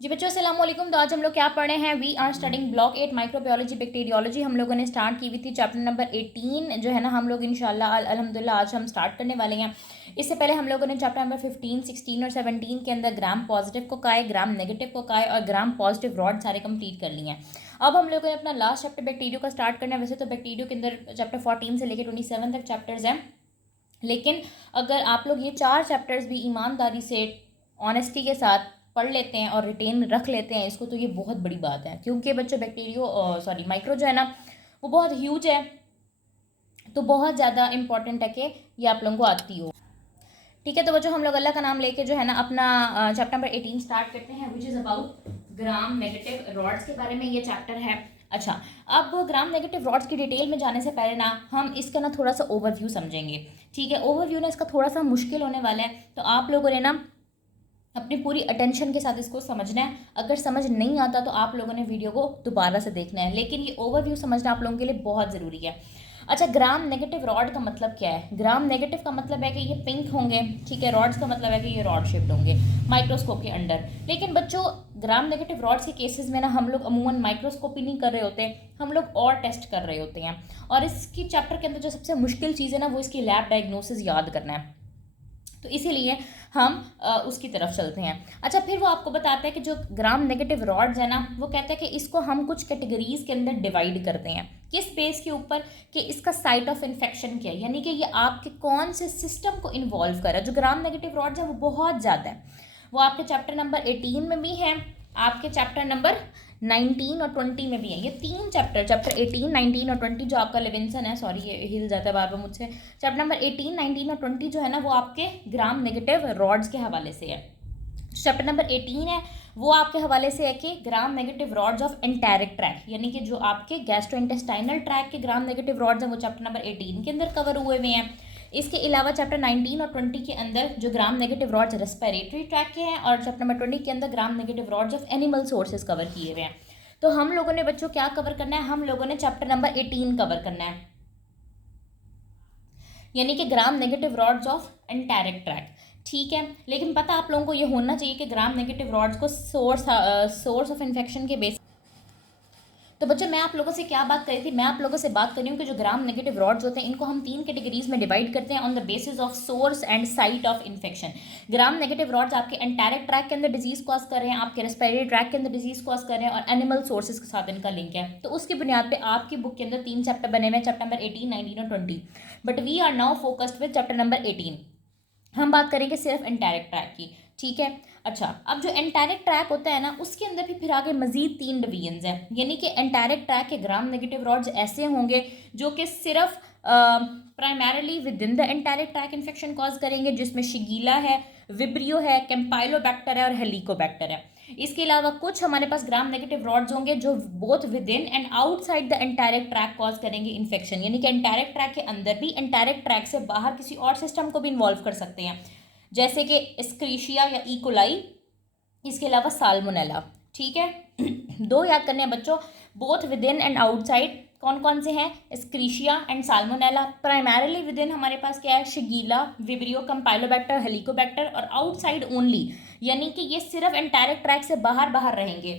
जी बच्चों अस्सलाम वालेकुम। तो आज हम लोग क्या पढ़े हैं? We are studying block 8 microbiology bacteriology. हम लोगों ने स्टार्ट की हुई थी चैप्टर नंबर 18 जो है ना, हम लोग इंशाल्लाह अल्हम्दुलिल्लाह आज हम स्टार्ट करने वाले हैं। इससे पहले हम लोगों ने चैप्टर नंबर 15, 16 और 17 के अंदर ग्राम पॉजिटिव को का है, ग्राम नेगेटिव को का है और ग्राम पॉजिटिव रॉड सारे कंप्लीट कर लिए हैं। अब हम लोगों ने अपना लास्ट चैप्टर बैक्टीरियो का स्टार्ट करना है। वैसे तो बैक्टीरियो के अंदर चैप्टर 14 से लेकर 27 तक चैप्टर्स हैं, लेकिन अगर आप लोग ये 4 चैप्टर्स भी ईमानदारी से ऑनेस्टी के साथ पढ़ लेते हैं और रिटेन रख लेते हैं इसको, तो ये बहुत बड़ी बात है। क्योंकि बच्चों बैक्टीरियो माइक्रो जो है ना, वो बहुत ह्यूज है, तो बहुत ज़्यादा इंपॉर्टेंट है कि ये आप लोगों को आती हो। ठीक है, तो बच्चों हम लोग अल्लाह का नाम लेके जो है ना अपना चैप्टर नंबर 18 स्टार्ट करते हैं, which is about gram negative rods के बारे में ये चैप्टर है। अच्छा, अब ग्राम नेगेटिव रॉड्स की डिटेल में जाने से पहले ना हम इसका ना थोड़ा सा ओवरव्यू समझेंगे। ठीक है, ओवरव्यू ना इसका थोड़ा सा मुश्किल होने वाला है, तो आप लोगों ने ना अपनी पूरी अटेंशन के साथ इसको समझना है। अगर समझ नहीं आता तो आप लोगों ने वीडियो को दोबारा से देखना है, लेकिन ये ओवरव्यू समझना आप लोगों के लिए बहुत ज़रूरी है। अच्छा, ग्राम नेगेटिव रॉड का मतलब क्या है? ग्राम नेगेटिव का मतलब है कि ये पिंक होंगे, ठीक है। रॉड्स का मतलब है कि ये रॉड शेप्ड होंगे माइक्रोस्कोप के अंडर। लेकिन बच्चों, ग्राम नेगेटिव रॉड्स के केसेस में ना हम लोग अमूमन माइक्रोस्कोपी नहीं कर रहे होते, हम लोग और टेस्ट कर रहे होते हैं। और इसकी चैप्टर के अंदर जो सबसे मुश्किल चीज़ है ना, वो इसकी लैब डायग्नोसिस याद करना है, तो इसीलिए हम उसकी तरफ चलते हैं। अच्छा, फिर वो आपको बताता है कि जो ग्राम नेगेटिव रॉड्स है ना, वो कहता है कि इसको हम कुछ कैटेगरीज के अंदर डिवाइड करते हैं। किस बेस के ऊपर? कि इसका साइट ऑफ इन्फेक्शन क्या है, यानी कि ये आपके कौन से सिस्टम को इन्वॉल्व कर रहा है। जो ग्राम नेगेटिव रॉड्स हैं वो बहुत ज़्यादा है, वो आपके चैप्टर नंबर 18 में भी है, आपके चैप्टर नंबर 19 और 20 में भी है। ये 3 चैप्टर 18, 19 और 20 जो आपका लेविंसन है, सॉरी ये हिल जाता है बार बार मुझसे, चैप्टर नंबर 18, 19 और 20 जो है ना, वो आपके ग्राम नेगेटिव रॉड्स के हवाले से है। चैप्टर नंबर 18 है वो आपके हवाले से है कि gram negative rods of enteric track, यानी कि जो आपके गैस्ट्रोइंटेस्टाइनल ट्रैक के ग्राम नेगेटिव रॉड्स हैं वो चैप्टर नंबर 18 के अंदर कवर हुए हुए हैं। इसके अलावा चैप्टर 19 और 20 के अंदर जो gram negative rods respiratory tract के हैं, और चैप्टर नंबर 20 के अंदर gram negative rods of animal sources cover किए हुए हैं। तो हम लोगों ने बच्चों क्या कवर करना है? हम लोगों ने चैप्टर नंबर 18 कवर करना है, यानी कि gram negative rods of enteric track. ठीक है, लेकिन पता आप लोगों को ये होना चाहिए कि ग्राम नेगेटिव रॉड्स को सोर्स ऑफ इन्फेक्शन के बेस। तो बच्चों, मैं आप लोगों से क्या बात करी थी? मैं आप लोगों से बात कर रही हूँ कि जो ग्राम नेगेटिव रॉड्स होते हैं इनको हम 3 कैटेगरीज में डिवाइड करते हैं on the basis of source and site of infection. Gram negative rods आपके एंटेरिक ट्रैक के अंदर डिजीज कॉज कर रहे हैं, आपके रेस्पिरेटरी ट्रैक के अंदर डिजीज कॉज कर रहे हैं, और एनिमल सोर्सेज के साथ इनका लिंक है। तो उसकी बुनियाद पर आपकी बुक के अंदर 3 चैप्टर बने हुए हैं, चैप्टर नंबर 18, 19 और 20। But we are now focused with chapter number 18। हम बात करेंगे सिर्फ एंटेरिक ट्रैक की। ठीक है। अच्छा, अब जो एंटेरिक ट्रैक होता है ना, उसके अंदर भी फिर आगे मजीद 3 डिवीजन्स हैं, यानी कि एंटेरिक ट्रैक के ग्राम नेगेटिव रॉड्स ऐसे होंगे जो कि सिर्फ primarily within the enteric track infection cause करेंगे, जिसमें शिगीला है, विब्रियो है, कैम्पाइलोबैक्टर है और हेलिकोबैक्टर है। इसके अलावा कुछ हमारे पास ग्राम नेगेटिव रॉड्स होंगे जो both within and outside the enteric tract cause करेंगे इन्फेक्शन, यानी कि एंटेरिक ट्रैक के अंदर भी, एंटेरिक ट्रैक से बाहर किसी और सिस्टम को भी इन्वॉल्व कर सकते हैं, जैसे कि एस्क्रीशिया या इकोलाई, इसके अलावा साल्मोनेला। ठीक है, 2 याद करने हैं बच्चों, both within and outside. कौन कौन से हैं? Escherichia and Salmonella. Primarily within हमारे पास क्या है? शिगीला, विब्रियो, कैम्पाइलोबैक्टर, हेलिकोबैक्टर, और आउटसाइड ओनली, यानी कि ये सिर्फ एंटेरिक ट्रैक से बाहर बाहर रहेंगे,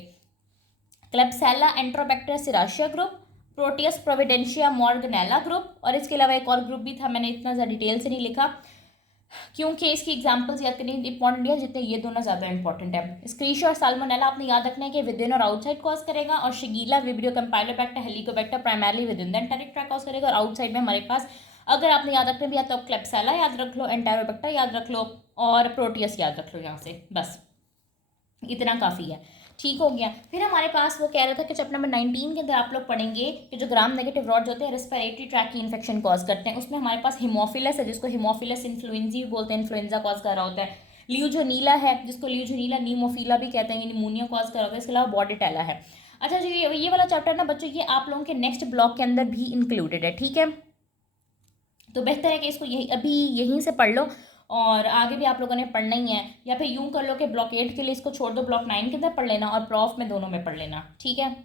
क्लेब्सिella एंट्रोबैक्टर सिराशिया ग्रुप, प्रोटियस प्रोविडेंशिया मॉर्गनेला ग्रुप, और इसके अलावा एक और ग्रुप भी था, मैंने इतना ज़्यादा डिटेल से नहीं लिखा क्योंकि इसकी एग्जांपल्स याद करनी इंपॉर्टेंट है जितने ये दोनों ज़्यादा इंपॉर्टेंट है। स्क्रीशिया और साल्मोनेला आपने याद रखना है कि विद इन और आउटसाइड कॉज करेगा, और Shigella, Vibrio, Campylobacter, Helicobacter primarily within the enteric tract cause करेगा, और आउटसाइड में हमारे पास, अगर आपने याद रखना भी या तो आप क्लेब्सिella याद रख लो, एंटेरोबैक्टर याद रख लो, और प्रोटियस याद रख लो यहाँ से, बस इतना काफ़ी है। ठीक हो गया। फिर हमारे पास वो कह रहा था कि चैप्टर नंबर 19 के अंदर आप लोग पढ़ेंगे कि जो ग्राम नेगेटिव रॉड्स होते हैं रेस्पिरेटरी ट्रैक की इन्फेक्शन कॉज करते हैं। उसमें हमारे पास हिमोफिलस है, जिसको हिमोफिलस इन्फ्लुएंजी भी बोलते हैं, इन्फ्लुएंजा कॉज कर रहा होता है। ल्यूजोनीला है, जिसको ल्यूजोनीला नीमोफिला भी कहते हैं, निमोनिया कॉज कर रहा होता है। इसके अलावा बॉर्डेटेला है। अच्छा जी, ये वाला चैप्टर ना बच्चों, ये आप लोगों के नेक्स्ट ब्लॉक के अंदर भी इंक्लूडेड है। ठीक है, तो बेहतर है कि इसको यहीं से पढ़ लो, और आगे भी आप लोगों ने पढ़ना ही है, या फिर यूं कर लो कि ब्लॉक 8 के लिए इसको छोड़ दो, ब्लॉक 9 के अंदर पढ़ लेना और प्रॉफ में दोनों में पढ़ लेना। ठीक है,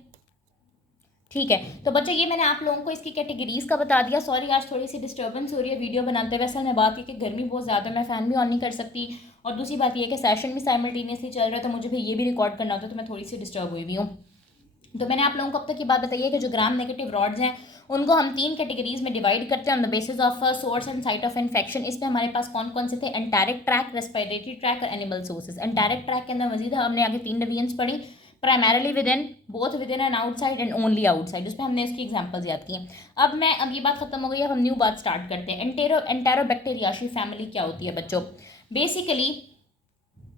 ठीक है। तो बच्चों ये मैंने आप लोगों को इसकी कैटेगरीज़ का बता दिया। सॉरी आज थोड़ी सी डिस्टर्बेंस हो रही है वीडियो बनाते हुए। असल में बात ये कि गर्मी बहुत ज़्यादा, मैं फ़ैन भी ऑन नहीं कर सकती, और दूसरी बात ये कि सेशन भी साइमल्टेनियसली चल रहा है, तो मुझे भी ये भी रिकॉर्ड करना होता है, तो मैं थोड़ी सी डिस्टर्ब हुई हुई हूँ। तो मैंने आप लोगों को अब तक ये बात बताई है कि जो ग्राम नेगेटिव रॉड्स हैं उनको हम 3 कैटेगरीज में डिवाइड करते हैं on the basis of source and site of infection. इसमें हमारे पास कौन कौन से थे? एंटेरिक ट्रैक, रेस्पिरेटरी ट्रैक और एनिमल सोर्सेज। एंटेरिक ट्रैक के अंदर मजीद हमने आगे 3 डिवीजन्स पढ़ी, primarily with in, both within and outside and only outside. उसमें हमने उसकी एग्जांपल्स याद की हैं। अब ये बात खत्म हो गई, अब हम न्यू बात स्टार्ट करते हैं। एंटेरोबैक्टीरियाशी फैमिली क्या होती है बच्चों? बेसिकली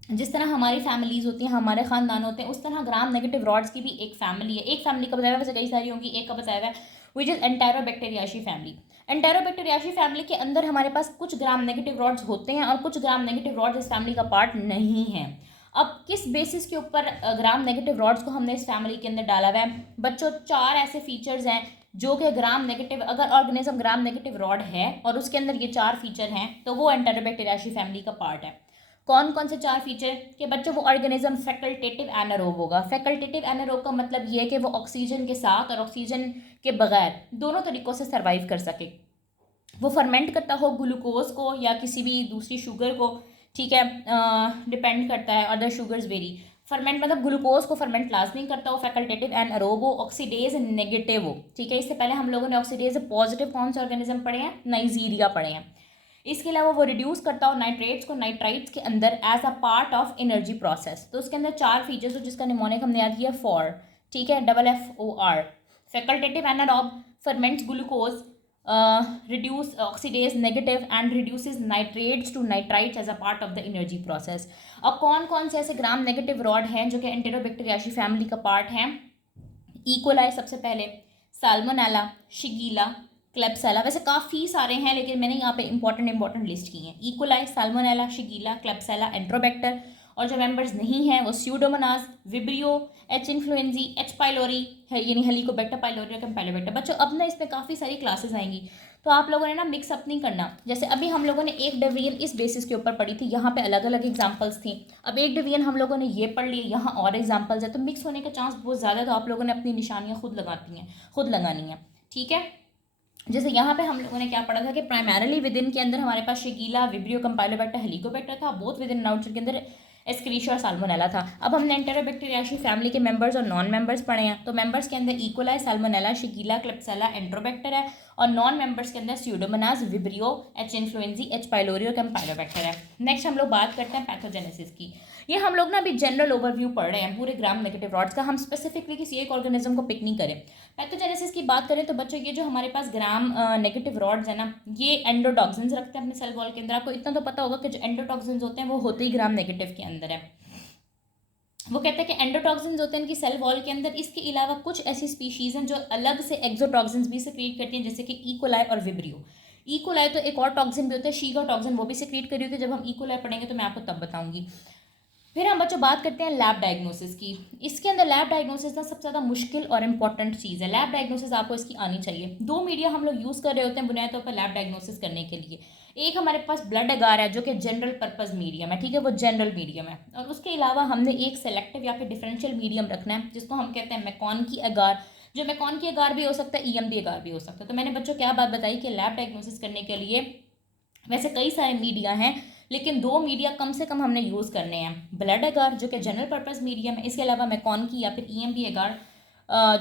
जिस तरह हमारी फैमिलीज़ होती हैं, हमारे ख़ानदान होते हैं, उस तरह ग्राम नेगेटिव रॉड्स की भी एक फैमिली है। एक फैमिली का बताया हुआ, वैसे कई सारी होंगी, एक का बताया हुआ है विच इज़ एंटेरोबैक्टीरियाशी फैमिली। एंटेरोबैक्टीरियाशी फैमिली के अंदर हमारे पास कुछ ग्राम नेगेटिव रॉड्स होते हैं और कुछ ग्राम नेगेटिव रॉड्स इस फैमिली का पार्ट नहीं है। अब किस बेसिस के ऊपर ग्राम नेगेटिव रॉड्स को हमने इस फैमिली के अंदर डाला हुआ है बच्चों? 4 ऐसे फीचर्स हैं जो कि ग्राम नेगेटिव, अगर ऑर्गेनिज्म ग्राम नेगेटिव रॉड है और उसके अंदर ये 4 फीचर हैं तो वो एंटेरोबैक्टीरियाशी फैमिली का पार्ट है। कौन कौन से 4 फीचर? कि बच्चों वो ऑर्गेनिज्म फैकल्टेटिव एनारोब होगा। फैकल्टेटिव एनारोब का मतलब ये है कि वो ऑक्सीजन के साथ और ऑक्सीजन के बगैर दोनों तरीक़ों से सर्वाइव कर सके। वो फर्मेंट करता हो ग्लूकोज को या किसी भी दूसरी शुगर को, ठीक है, डिपेंड करता है, अदर शुगर्स वेरी। फर्मेंट मतलब ग्लूकोज को फर्मेंट लाजमी करता हो, फैकल्टेटिव एनारोब हो, ऑक्सीडेज नेगेटिव हो। ठीक है, इससे पहले हम लोगों ने ऑक्सीडेज पॉजिटिव कौन से ऑर्गेनिज्म पढ़े हैं? नाइजीरिया पढ़े हैं। इसके अलावा वो रिड्यूस करता हो नाइट्रेट्स को नाइट्राइट्स के अंदर as a part of energy process. तो उसके अंदर 4 फीचर्स हो जिसका निमोनिक हमने याद किया फॉर, ठीक है, FFOR। Facultative anaerobe ferments glucose, reduce oxidase negative and reduces nitrates to nitrites as a part of the energy process. अब कौन कौन से ऐसे ग्राम नेगेटिव रॉड हैं जो कि एंटेरोबैक्टीरियाशी फैमिली का पार्ट हैं? इकोलाई सबसे पहले, साल्मोनेला, शिगीला, क्लेब्सिला। वैसे काफ़ी सारे हैं लेकिन मैंने यहाँ पे इंपॉर्टेंट लिस्ट की हैं। E coli, Salmonella, Shigella, Klebsiella, Enterobacter. और जो मेंबर्स नहीं हैं वो Pseudomonas, Vibrio, H influenzae, H pylori है, यानी हेलिकोबैक्टर पाइलोरी और कैम्पेलोबैक्टर। बच्चों अब ना इसमें काफ़ी सारी क्लासेस आएंगी तो आप लोगों ने ना मिक्सअप नहीं करना। जैसे अभी हम लोगों ने एक डिवीजन इस बेसिस के ऊपर पढ़ी थी, यहाँ पे अलग अलग एग्जांपल्स थी। अब एक डिवीजन हम लोगों ने ये पढ़ ली, यहाँ और एग्जांपल्स है, तो मिक्स होने का चांस बहुत ज़्यादा है। तो आप लोगों ने अपनी निशानियाँ खुद लगानी हैं, ठीक है। जैसे यहाँ पे हम लोगों ने क्या पढ़ा था कि प्राइमरली विद इन के अंदर हमारे पास शिगीला, विब्रियो, कैम्पेलोबैक्टर, हेलिकोबैक्टर था। बोथ विद इन आउटसाइड के अंदर एस्क्रिशिया और साल्मोनेला था। अब हमने एंटेरोबैक्टीरियाशी फैमिली के मेंबर्स और नॉन मेंबर्स पढ़े हैं। तो मेंबर्स के अंदर इकोलाई, साल्मोनेला, शिगीला, क्लेब्सिला, एंट्रोबैक्टर है, और नॉन मेंबर्स के अंदर Pseudomonas, Vibrio, H influenzae, H pylori और कैम्पेलोबैक्टर है। नेक्स्ट हम लोग बात करते हैं पैथोजेनेसिस की। ये हम लोग ना अभी जनरल ओवरव्यू पढ़ रहे हैं पूरे ग्राम नेगेटिव रॉड्स का, हम स्पेसिफिकली किसी एक ऑर्गेनिज्म को पिक नहीं करें। पैथोजेनेसिस की बात करें तो बच्चों ये जो हमारे पास ग्राम नेगेटिव रॉड्स है ना, ये एंडोटॉक्सिन्स रखते हैं अपने सेल वॉल के अंदर। आपको इतना तो पता होगा कि जो एंडोटॉक्सिन्स होते हैं वो होते ही ग्राम नेगेटिव के अंदर है। वो कहते हैं कि एंडोटॉक्सिन्स होते हैं इनकी सेल वॉल के अंदर। इसके अलावा कुछ ऐसी स्पीशीज़ हैं जो अलग से एक्सोटॉक्सिन्स भी सिक्रीट करती हैं, जैसे कि इकोलाई और विब्रियो। इकोलाई तो एक और टॉक्सिन भी होता है शीगा टॉक्सिन, वो भी सिक्रीट करी होती है। जब हम इकोलाई पढ़ेंगे तो मैं आपको तब बताऊंगी। फिर हम बच्चों बात करते हैं लैब डायग्नोसिस की। इसके अंदर लैब डायग्नोसिस ना सबसे ज़्यादा मुश्किल और इंपॉर्टेंट चीज़ है। लैब डायग्नोसिस आपको इसकी आनी चाहिए। 2 मीडिया हम लोग यूज़ कर रहे होते हैं बुनियादी तौर पर लैब डायग्नोसिस करने के लिए। एक हमारे पास ब्लड एगार है जो कि जनरल पर्पज़ मीडियम है, ठीक है, वो जनरल मीडियम है। और उसके अलावा हमने एक सेलेक्टिव या फिर डिफरेंशियल मीडियम रखना है जिसको हम कहते हैं मैकॉनकी एगार। जो मैकॉनकी एगार भी हो सकता है, EMB एगार भी हो सकता है। तो मैंने बच्चों क्या बात बताई कि लैब डायग्नोसिस करने के लिए वैसे कई सारे मीडिया हैं लेकिन 2 मीडिया कम से कम हमने यूज़ करने हैं। ब्लड एगार जो कि जनरल पर्पस मीडियम है, इसके अलावा मैकॉनकी या फिर EMB एगार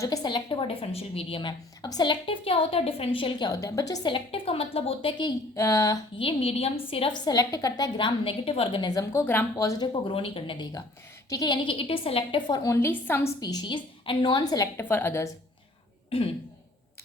जो कि सेलेक्टिव और डिफरेंशियल मीडियम है। अब सेलेक्टिव क्या होता है, डिफरेंशियल क्या होता है? बच्चों सेलेक्टिव का मतलब होता है कि ये मीडियम सिर्फ सेलेक्ट करता है ग्राम नेगेटिव ऑर्गेनिज्म को, ग्राम पॉजिटिव को ग्रो नहीं करने देगा, ठीक है। यानी कि it is selective for only some species and non selective for others.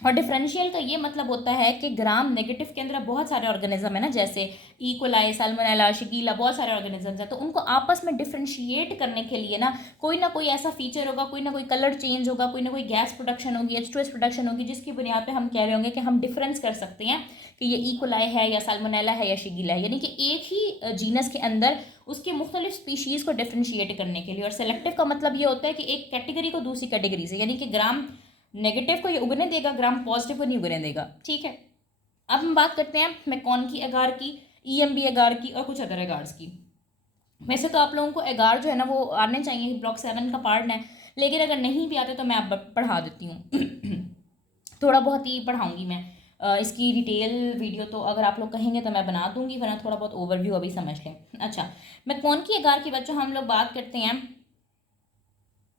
और डिफरेंशियल का ये मतलब होता है कि ग्राम नेगेटिव के अंदर बहुत सारे ऑर्गेनिज्म है ना, जैसे इकोलाई, साल्मोनेला, शिगीला, बहुत सारे ऑर्गेनिजम्स हैं। तो उनको आपस में डिफरेंशिएट करने के लिए ना कोई ऐसा फीचर होगा, कोई ना कोई कलर चेंज होगा, कोई ना कोई गैस प्रोडक्शन होगी, H2S प्रोडक्शन होगी, जिसकी बुनियाद पे हम कह रहे होंगे कि हम डिफरेंस कर सकते हैं कि ये इकोलाई है या साल्मोनेला है या शिगीला है। यानी कि एक ही जीनस के अंदर उसके मुख्तलिफ स्पीशीज़ को डिफरेंशिएट करने के लिए। और सेलेक्टिव का मतलब ये होता है कि एक कैटेगरी को दूसरी कैटेगरी से, यानी कि ग्राम नेगेटिव को ये उगने देगा, ग्राम पॉजिटिव को नहीं उगने देगा, ठीक है। अब हम बात करते हैं मैकॉनकी एगार की, EMB एगार की और कुछ अदर एगार्स की। वैसे तो आप लोगों को एगार जो है ना वो आने चाहिए, ब्लॉक 7 का पार्ट है, लेकिन अगर नहीं भी आते तो मैं आप पढ़ा देती हूँ। थोड़ा बहुत ही पढ़ाऊँगी मैं। इसकी डिटेल वीडियो तो अगर आप लोग कहेंगे तो मैं बना दूंगी, वरना थोड़ा बहुत ओवरव्यू अभी समझ लें। अच्छा, मैकॉन की एगार की बच्चों हम लोग बात करते हैं।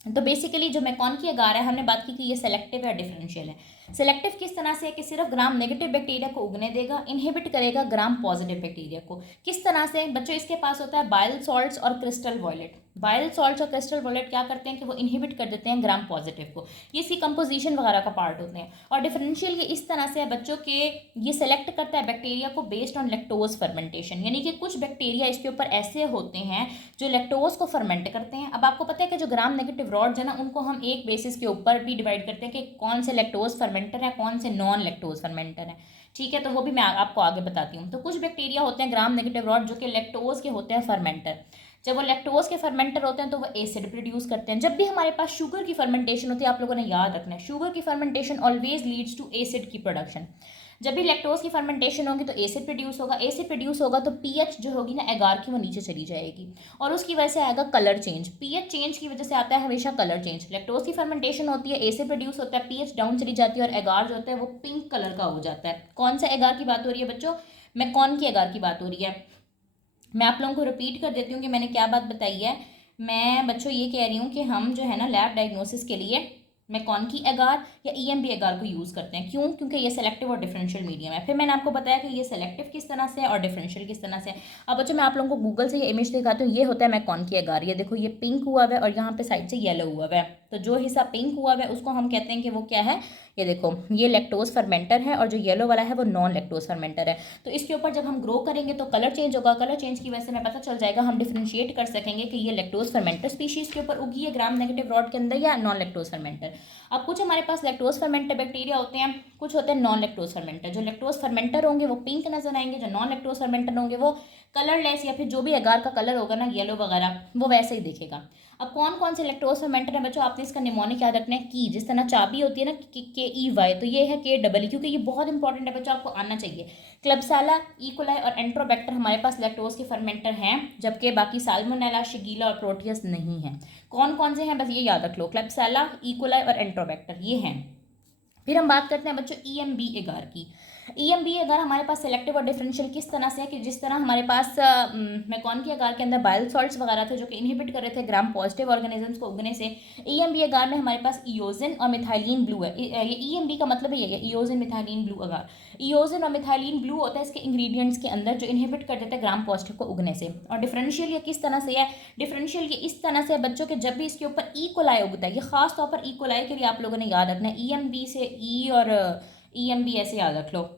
तो बेसिकली जो मैकॉन की एगार है, हमने बात की कि ये सेलेक्टिव है, डिफरेंशियल है। सेलेक्टिव किस तरह से है कि सिर्फ ग्राम नेगेटिव बैक्टीरिया को उगने देगा, इनहिबिट करेगा ग्राम पॉजिटिव बैक्टीरिया को। किस तरह से बच्चों, इसके पास होता है बाइल सॉल्ट्स और क्रिस्टल वॉयलेट। बाइल सॉल्ट्स और क्रिस्टल वॉयलेट क्या करते हैं कि वो इनहिबिट कर देते हैं ग्राम पॉजिटिव को, ये इसकी कंपोजिशन वगैरह का पार्ट होते हैं। और डिफरेंशियल ये इस तरह से है बच्चों के, ये सेलेक्ट करता है बैक्टीरिया को बेस्ड ऑन लैक्टोज फर्मेंटेशन, यानी कि कुछ बैक्टीरिया इसके ऊपर ऐसे होते हैं जो लैक्टोज को फर्मेंट करते हैं। अब आपको पता है कि जो ग्राम नेगेटिव रॉड्स है ना, उनको हम एक बेसिस के ऊपर भी डिवाइड करते हैं कि कौन से लैक्टोज फर्मेंटर है, कौन से नॉन लैक्टोज फर्मेंटर है। ठीक है, तो वो भी मैं आपको आगे बताती हूँ। तो कुछ बैक्टीरिया होते हैं ग्राम नेगेटिव रॉड जो कि लैक्टोज के होते हैं फर्मेंटर। जब वो लैक्टोज के फर्मेंटर होते हैं तो वो एसिड प्रोड्यूस करते हैं। जब भी हमारे पास शुगर की फर्मेंटेशन होती है, आप लोगों ने याद रखना है, शुगर की fermentation always leads to acid की प्रोडक्शन। जब भी लैक्टोज की फर्मेंटेशन होगी तो एसिड प्रोड्यूस होगा, एसिड प्रोड्यूस होगा तो पीएच जो होगी ना एगार की, वो नीचे चली जाएगी और उसकी वजह से आएगा कलर चेंज। पीएच चेंज की वजह से आता है हमेशा कलर चेंज। लैक्टोज की फर्मेंटेशन होती है, एसिड प्रोड्यूस होता है, पीएच डाउन चली जाती है और एगार जो होता है वो पिंक कलर का हो जाता है। कौन सा एगार की बात हो रही है बच्चों? मैकॉन की एगार की बात हो रही है। मैं आप लोगों को रिपीट कर देती हूँ कि मैंने क्या बात बताई है। मैं बच्चों ये कह रही हूँ कि हम जो है ना लैब डायग्नोसिस के लिए मैकॉन की एगार या ईएमबी एगार को यूज़ करते हैं। क्यों? क्योंकि ये सेलेक्टिव और डिफरेंशियल मीडियम है। फिर मैंने आपको बताया कि ये सेलेक्टिव किस तरह से है और डिफरेंशियल किस तरह से है। अब बच्चों मैं आप लोगों को गूगल से ये इमेज दिखाती हूँ। ये होता है मैकॉन की एगार। ये देखो, ये पिंक हुआ हुआ है और यहाँ पे साइड से येलो हुआ हुआ है। तो जो हिस्सा पिंक हुआ हुआ है उसको हम कहते हैं कि वो क्या है, ये देखो, ये लैक्टोज फर्मेंटर है और जो येलो वाला है वो नॉन लैक्टोज फर्मेंटर है। तो इसके ऊपर जब हम ग्रो करेंगे तो कलर चेंज होगा। कलर चेंज की वजह से हमें पता चल जाएगा, हम डिफरेंशिएट कर सकेंगे कि ये लैक्टोज फर्मेंटर स्पीशीज़ के ऊपर उगी है ग्राम नेगेटिव रॉड के अंदर या नॉन लैक्टोज फर्मेंटर। अब कुछ हमारे पास लैक्टोज फर्मेंटर बैक्टीरिया होते हैं, कुछ होते हैं नॉन लैक्टोज फर्मेंटर। जो लैक्टोज फर्मेंटर होंगे वो पिंक नजर आएंगे, जो नॉन लैक्टोज फर्मेंटर होंगे वो कलरलेस, या फिर जो भी एगार का कलर होगा ना येलो वगैरह वो वैसे ही दिखेगा। अब कौन कौन से लैक्टोज फर्मेंटर है बच्चों, आपने इसका निमोनिक याद रखना है की, जिस तरह चाबी होती है ना के ई वाई, तो ये है के डबल ई, क्योंकि ये बहुत इंपॉर्टेंट है बच्चों, आपको आना चाहिए। क्लबसाला, इकोलाई और एंट्रोबैक्टर हमारे पास लैक्टोज के फर्मेंटर हैं, जबकि बाकी साल्मोनेला, शिगीला और प्रोटियस नहीं है। कौन कौन से हैं बस ये याद रख लो, क्लबसाला, इकोलाई और एंट्रोबैक्टर ये हैं। फिर हम बात करते हैं बच्चों ईएमबी एगार की। ईएमबी एगार हमारे पास सेलेक्टिव और डिफरेंशियल किस तरह से है कि जिस तरह हमारे पास मैकॉन की एगार के अंदर बाइल सॉल्ट्स वगैरह थे जो कि इनहिबिट कर रहे थे ग्राम पॉजिटिव ऑर्गेनिजम्स को उगने से, ईएमबी एगार में हमारे पास इयोजिन और मिथाइलिन ब्लू है। ये ईएमबी का मतलब ये है इयोजिन मिथाइलिन ब्लू एगार। इयोजिन और मिथाइलिन ब्लू होता है इसके इंग्रेडिएंट्स के अंदर जो इनहिबिट कर देते हैं ग्राम पॉजिटिव को उगने से। और डिफरेंशियल ये किस तरह से है? डिफरेंशियल ये इस तरह से है बच्चों के, जब भी इसके ऊपर ई कोलाई उगता है, ये खास तौर पर ई कोलाई के लिए आप लोगों ने याद रखना है, ईएमबी से ई और ईएमबी ऐसे याद रख लो।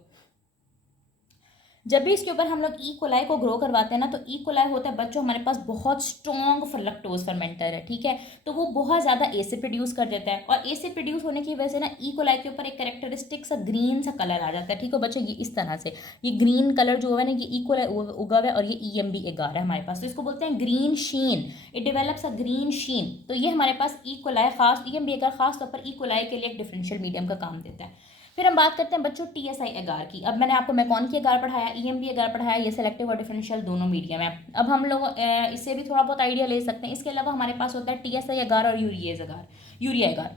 जब भी इसके ऊपर हम लोग ई कोलाई को ग्रो करवाते हैं ना, तो ई कोलाई होता है बच्चों हमारे पास बहुत स्ट्रॉन्ग लैक्टोज फर्मेंटर है, ठीक है। तो वो बहुत ज़्यादा एसिड प्रोड्यूस कर देता है और एसिड प्रोड्यूस होने की वजह से ना ई कोलाई के ऊपर एक कैरेक्टरिस्टिक सा ग्रीन सा कलर आ जाता है, ठीक है बच्चों। ये इस तरह से ये ग्रीन कलर जो है ना, ये ई कोलाई उगा हुआ है और ये ईएमबी एगार है हमारे पास, तो इसको बोलते हैं green sheen. It develops a green sheen. तो ये हमारे पास ई कोलाई खास, ईएमबी एगार खास तौर पर ई कोलाई के लिए एक डिफरेंशियल मीडियम का काम देता है। फिर हम बात करते हैं बच्चों टीएसआई एगार की। अब मैंने आपको मैकॉन की एगार पढ़ाया, ईएमबी एगार पढ़ाया, ये सेलेक्टिव और डिफरेंशियल दोनों मीडियम है। अब हम लोग इससे भी थोड़ा बहुत आइडिया ले सकते हैं। इसके अलावा हमारे पास होता है टीएसआई एगार और यूरिया एगार।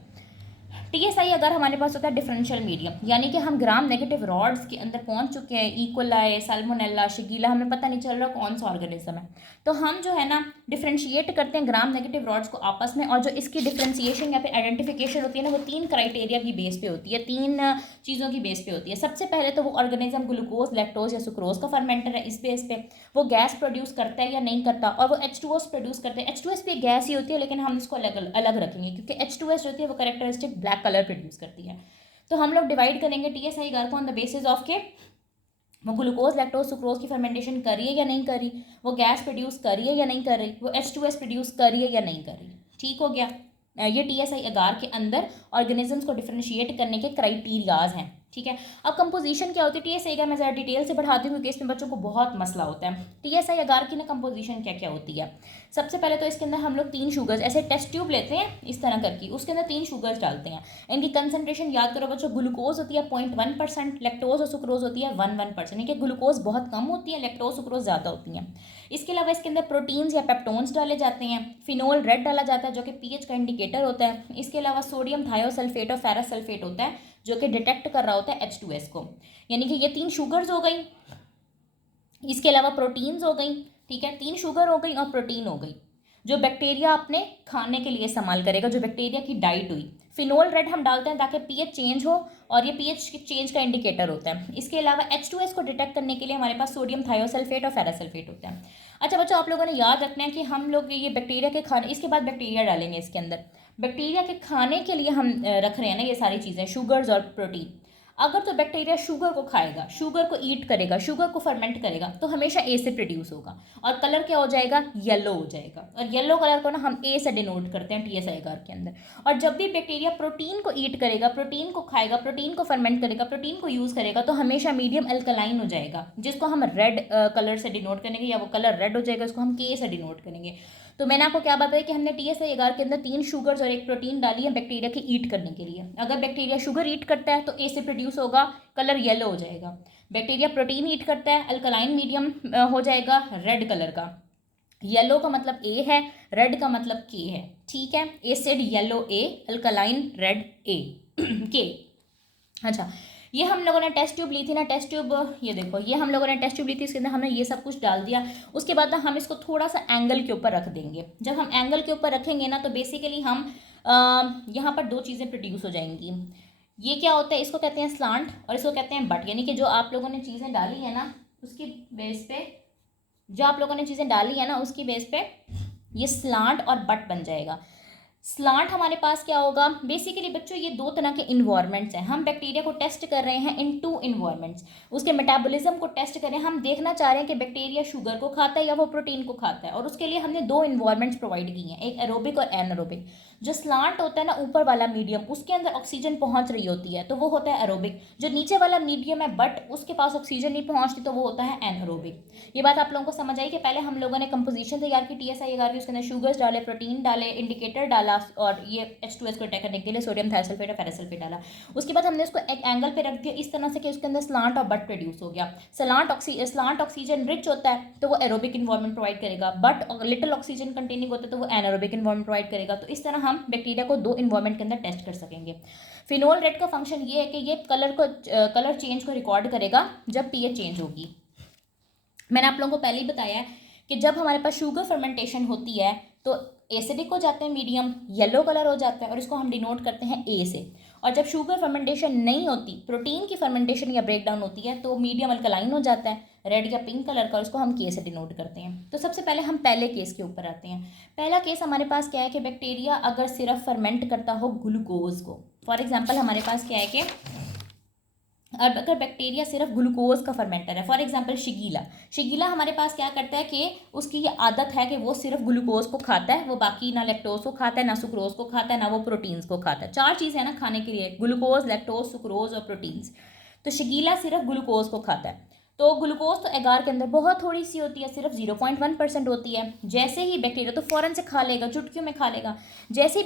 टीएसआई अगर हमारे पास होता है डिफरेंशियल मीडियम, यानी कि हम ग्राम नेगेटिव रॉड्स के अंदर पहुंच चुके हैं, इकोलाई, साल्मोनेला, शिगीला, हमें पता नहीं चल रहा कौन सा ऑर्गेनिज्म है, तो हम जो है ना डिफरेंशिएट करते हैं ग्राम नेगेटिव रॉड्स को आपस में। और जो इसकी डिफरेंशिएशन या फिर आइडेंटिफिकेशन होती है ना, वो 3 क्राइटेरिया की बेस पे होती है, 3 चीज़ों की बेस पे होती है। सबसे पहले तो वो ऑर्गेनिज्म ग्लूकोज, लैक्टोज या सुक्रोज का फर्मेंटर है, इस बेस पे वो गैस प्रोड्यूस करता है या नहीं करता, और वो H2S प्रोड्यूस करते हैं। H2S भी एक गैस ही होती है, लेकिन हम इसको अलग अलग रखेंगे क्योंकि H2S जो होती है वो कैरेक्टरिस्टिक ब्लैक कलर प्रोड्यूस करती है। तो हम लोग डिवाइड करेंगे टीएसआई एगार को ऑन द बेसिस ऑफ के वो ग्लूकोज, लैक्टोज, सुक्रोज की फर्मेंटेशन करी है या नहीं करी, वो गैस प्रोड्यूस करी है या नहीं कर रही, वो H2S प्रोड्यूस करी है या नहीं कर रही। ठीक हो गया। ये टीएसआई एगार के अंदर ऑर्गेनिजम्स को डिफरेंशिएट करने के क्राइटेरियाज हैं, ठीक है। अब कंपोजिशन क्या होती है टीएसआई एगार, मैं ज़रा डिटेल से पढ़ाती हूँ क्योंकि इसमें बच्चों को बहुत मसला होता है। टीएसआई एगार की ना कंपोजिशन क्या क्या होती है। सबसे पहले तो इसके अंदर हम लोग 3 शुगर्स, ऐसे टेस्ट ट्यूब लेते हैं इस तरह करके, उसके अंदर 3 शुगर्स डालते हैं। इनकी कंसनट्रेशन याद करो बच्चों, ग्लूकोज होती है 0.1%, लैक्टोज और सुक्रोज होती है 1% यानी कि ग्लूकोज बहुत कम होती है, लैक्टोज सुक्रोज ज़्यादा होती हैं। इसके अलावा इसके अंदर प्रोटीन्स या पेप्टोन्स डाले जाते हैं, फिनोल रेड डाला जाता है जो कि पीएच का इंडिकेटर होता है। इसके अलावा सोडियम थायोसल्फेट और फेरस सल्फेट होता है जो कि डिटेक्ट कर रहा होता है H2S को। यानी कि ये 3 शुगर्स हो गई, इसके अलावा प्रोटीन्स हो गई, ठीक है, 3 शुगर हो गई और प्रोटीन हो गई जो बैक्टीरिया अपने खाने के लिए इस्तेमाल करेगा, जो बैक्टीरिया की डाइट हुई। फिनोल रेड हम डालते हैं ताकि पीएच चेंज हो और ये पीएच चेंज का इंडिकेटर होता है। इसके अलावा H2S को डिटेक्ट करने के लिए हमारे पास सोडियम थायोसल्फेट और फेरस सल्फेट होता है। अच्छा बच्चों, आप लोगों ने याद रखना है कि हम लोग ये बैक्टीरिया के खाने, इसके बाद बैक्टीरिया डालेंगे इसके अंदर। बैक्टीरिया के खाने के लिए हम रख रहे हैं ना ये सारी चीज़ें, शुगर्स और प्रोटीन। अगर तो बैक्टीरिया शुगर को खाएगा, शुगर को ईट करेगा, शुगर को फर्मेंट करेगा तो हमेशा ए से प्रोड्यूस होगा और कलर क्या हो जाएगा, येलो हो जाएगा। और येलो कलर को ना हम ए से डिनोट करते हैं TS आकार के अंदर। और जब भी बैक्टीरिया प्रोटीन को ईट करेगा, प्रोटीन को खाएगा, प्रोटीन को फर्मेंट करेगा, प्रोटीन को यूज़ करेगा तो हमेशा मीडियम अल्कलाइन हो जाएगा, जिसको हम रेड कलर से डिनोट करेंगे, या वो कलर रेड हो जाएगा उसको हम K से डिनोट करेंगे। तो मैंने आपको क्या बताया कि हमने TS आकार के अंदर 3 शुगर्स और 1 प्रोटीन डाली है बैक्टीरिया की ईट करने के लिए। अगर बैक्टीरिया शुगर ईट करता है तो ए से प्रोड्यूस होगा, कलर येलो हो जाएगा। बैक्टीरिया प्रोटीन ईट करता है, अल्कलाइन मीडियम हो जाएगा, रेड कलर का। येलो का मतलब ए है, रेड का मतलब के है, ठीक है। एसिड येलो ए, अल्कलाइन रेड ए के। अच्छा, ये हम लोगों ने टेस्ट ट्यूब ली थी ना, टेस्ट ट्यूब, ये देखो, ये हम लोगों ने टेस्ट ट्यूब ली थी, इसके अंदर हमने ये सब कुछ डाल दिया। उसके बाद ना हम इसको थोड़ा सा एंगल के ऊपर रख देंगे। जब हम एंगल के ऊपर रखेंगे ना तो बेसिकली हम यहाँ पर 2 चीज़ें प्रोड्यूस हो जाएंगी। ये क्या होता है, इसको कहते हैं स्लांट और इसको कहते हैं बट। यानी कि जो आप लोगों ने चीज़ें डाली है ना उसकी बेस पे, जो आप लोगों ने चीज़ें डाली है ना उसकी बेस पे ये स्लांट और बट बन जाएगा। स्लांट हमारे पास क्या होगा, बेसिकली बच्चों ये 2 तरह के इन्वायरमेंट्स हैं। हम बैक्टीरिया को टेस्ट कर रहे हैं इन 2 इन्वायरमेंट्स, उसके मेटाबॉलिज्म को टेस्ट कर रहे हैं। हम देखना चाह रहे हैं कि बैक्टीरिया शुगर को खाता है या वो प्रोटीन को खाता है, और उसके लिए हमने 2 इन्वायरमेंट्स प्रोवाइड की हैं, एक एरोबिक और एनारोबिक। जो स्लांट होता है ना ऊपर वाला मीडियम, उसके अंदर ऑक्सीजन पहुंच रही होती है तो वो होता है एरोबिक। जो नीचे वाला मीडियम है बट उसके पास ऑक्सीजन नहीं पहुंचती तो वो होता है एनारोबिक। ये बात आप लोगों को समझ आई कि पहले हम लोगों ने कंपोजिशन तैयार की TSI आकार की, उसके अंदर शुगर्स डाले, प्रोटीन डाले, इंडिकेटर डाला और ये H2S को अटैक करने के लिए सोडियम थायोसल्फेट और फेरस सल्फेट डाला। उसके बाद हमने उसको एक एंगल पे रख दिया इस तरह से कि उसके अंदर स्लांट और बट प्रोड्यूस हो गया। स्लांट ऑक्सीजन रिच होता है तो वो एरोबिक इन्वायरमेंट प्रोवाइड करेगा, बट लिटिल ऑक्सीजन कंटेनिंग होता है तो वो एनारोबिक इन्वायरमेंट प्रोवाइड करेगा। तो इस तरह हम बैक्टीरिया को 2 इन्वायरमेंट के अंदर टेस्ट कर सकेंगे। फिनोल रेड का फंक्शन ये है कि ये कलर चेंज को रिकॉर्ड करेगा जब पीएच चेंज होगी। मैंने आप लोगों को पहले ही बताया है कि जब हमारे पास शुगर फर्मेंटेशन होती है तो एसिडिक हो जाते हैं मीडियम, येलो कलर हो जाता है और इसको हम डिनोट करते हैं ए से। और जब शुगर फर्मेंटेशन नहीं होती, प्रोटीन की फर्मेंटेशन या ब्रेकडाउन होती है तो मीडियम अल्कलाइन हो जाता है, रेड या पिंक कलर का, उसको हम के से डिनोट करते हैं। तो सबसे पहले हम पहले केस के ऊपर आते हैं। पहला केस हमारे पास क्या है कि बैक्टीरिया अगर सिर्फ फर्मेंट करता हो ग्लूकोज को। फॉर एग्जाम्पल हमारे पास क्या है कि अब अगर बैक्टीरिया सिर्फ ग्लूकोज का फर्मेंटर है, फॉर एग्जांपल शिगीला हमारे पास क्या करता है कि उसकी ये आदत है कि वो सिर्फ ग्लूकोज को खाता है, वो बाकी ना लैक्टोज को खाता है, ना सुक्रोज को खाता है, ना वो प्रोटीन्स को खाता है। 4 चीज़ है ना खाने के लिए, ग्लूकोज, लैक्टोज, सुक्रोज और प्रोटीन्स। तो शिगीला सिर्फ ग्लूकोज को खाता है। तो ग्लूकोज तो एगार के अंदर बहुत थोड़ी सी होती है, सिर्फ 0.1% होती है। जैसे ही बैक्टीरिया तो फ़ौरन से खा लेगा, चुटकियों में खा लेगा। जैसे ही